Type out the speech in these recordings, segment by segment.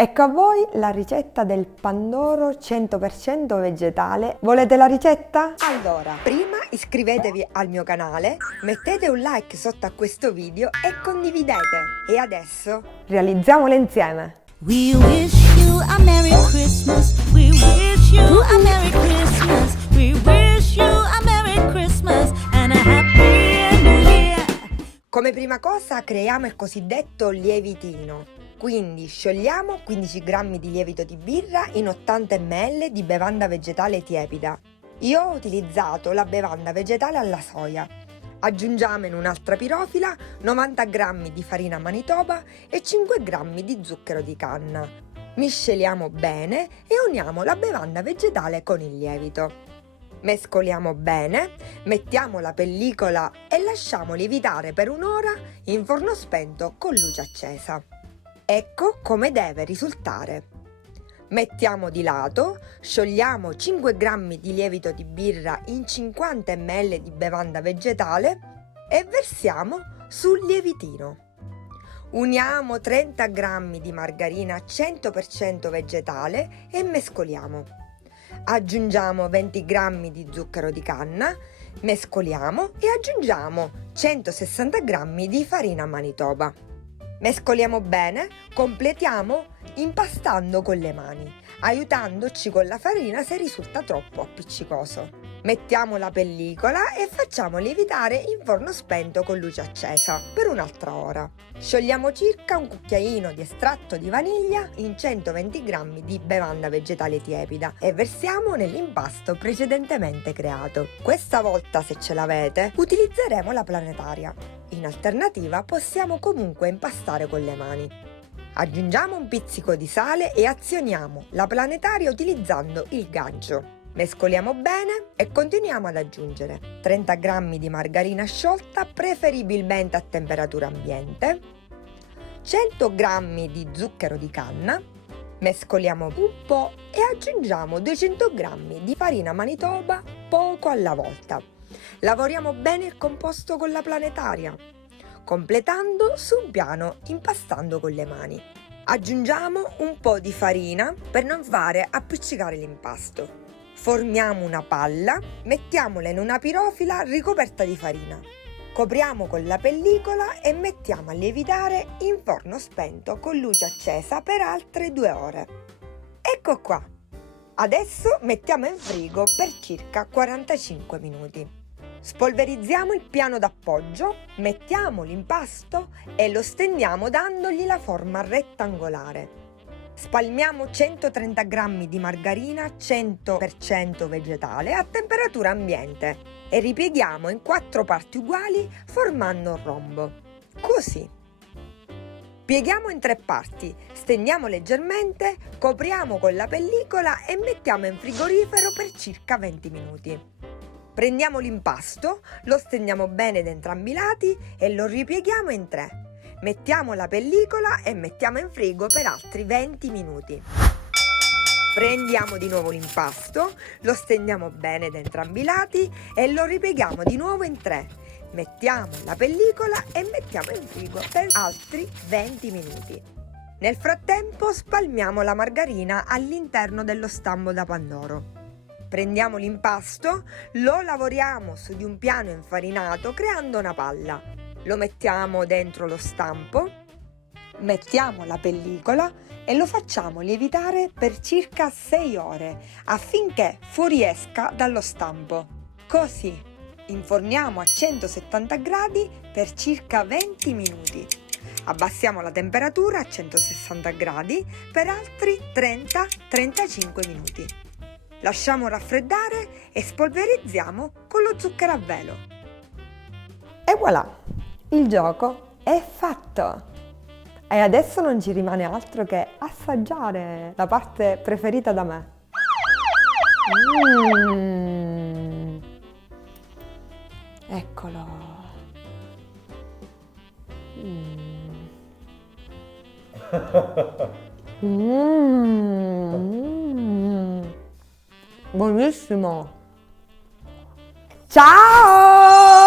Ecco a voi la ricetta del pandoro 100% vegetale. Volete la ricetta? Allora, prima iscrivetevi al mio canale, mettete un like sotto a questo video e condividete. E adesso realizziamola insieme. We wish you a Merry Christmas. We wish you a Merry Christmas. We wish you a Merry Christmas and a Happy New Year. come prima cosa creiamo il cosiddetto lievitino. Quindi sciogliamo 15 g di lievito di birra in 80 ml di bevanda vegetale tiepida. Io ho utilizzato la bevanda vegetale alla soia. Aggiungiamo in un'altra pirofila 90 g di farina Manitoba e 5 g di zucchero di canna. Misceliamo bene e uniamo la bevanda vegetale con il lievito. Mescoliamo bene, mettiamo la pellicola e lasciamo lievitare per un'ora in forno spento con luce accesa. Ecco come deve risultare. Mettiamo di lato, sciogliamo 5 g di lievito di birra in 50 ml di bevanda vegetale e versiamo sul lievitino. Uniamo 30 g di margarina 100% vegetale e mescoliamo. Aggiungiamo 20 g di zucchero di canna, mescoliamo e aggiungiamo 160 g di farina Manitoba. Mescoliamo bene, completiamo impastando con le mani, aiutandoci con la farina se risulta troppo appiccicoso. Mettiamo la pellicola e facciamo lievitare in forno spento con luce accesa per un'altra ora. Sciogliamo circa un cucchiaino di estratto di vaniglia in 120 g di bevanda vegetale tiepida e versiamo nell'impasto precedentemente creato. Questa volta, se ce l'avete, utilizzeremo la planetaria. In alternativa possiamo comunque impastare con le mani. Aggiungiamo un pizzico di sale e azioniamo la planetaria utilizzando il gancio. Mescoliamo bene e continuiamo ad aggiungere 30 g di margarina sciolta, preferibilmente a temperatura ambiente, 100 g di zucchero di canna, mescoliamo un po' e aggiungiamo 200 g di farina Manitoba poco alla volta. Lavoriamo bene il composto con la planetaria, completando sul piano impastando con le mani. Aggiungiamo un po' di farina per non fare appiccicare l'impasto. Formiamo una palla, mettiamola in una pirofila ricoperta di farina. Copriamo con la pellicola e mettiamo a lievitare in forno spento con luce accesa per altre 2 ore. Ecco qua! Adesso mettiamo in frigo per circa 45 minuti. Spolverizziamo il piano d'appoggio, mettiamo l'impasto e lo stendiamo dandogli la forma rettangolare. Spalmiamo 130 g di margarina 100% vegetale a temperatura ambiente e ripieghiamo in 4 parti uguali formando un rombo. Così. Pieghiamo in 3 parti, stendiamo leggermente, copriamo con la pellicola e mettiamo in frigorifero per circa 20 minuti. Prendiamo l'impasto, lo stendiamo bene da entrambi i lati e lo ripieghiamo in 3. Mettiamo la pellicola e mettiamo in frigo per altri 20 minuti. Prendiamo di nuovo l'impasto, lo stendiamo bene da entrambi i lati e lo ripieghiamo di nuovo in 3. Mettiamo la pellicola e mettiamo in frigo per altri 20 minuti. Nel frattempo spalmiamo la margarina all'interno dello stampo da pandoro. Prendiamo l'impasto, lo lavoriamo su di un piano infarinato creando una palla. Lo mettiamo dentro lo stampo, mettiamo la pellicola e lo facciamo lievitare per circa 6 ore affinché fuoriesca dallo stampo. Così inforniamo a 170 gradi per circa 20 minuti. Abbassiamo la temperatura a 160 gradi per altri 30-35 minuti. Lasciamo raffreddare e spolverizziamo con lo zucchero a velo. E voilà! Il gioco è fatto! E adesso non ci rimane altro che assaggiare la parte preferita da me. Eccolo! Buonissimo! Ciao!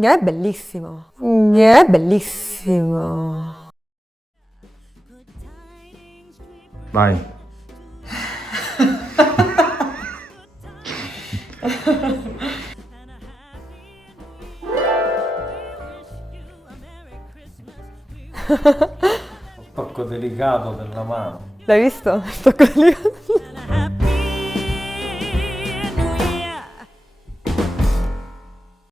È bellissimo. È bellissimo. Vai. Un tocco delicato della mano. L'hai visto? Sto con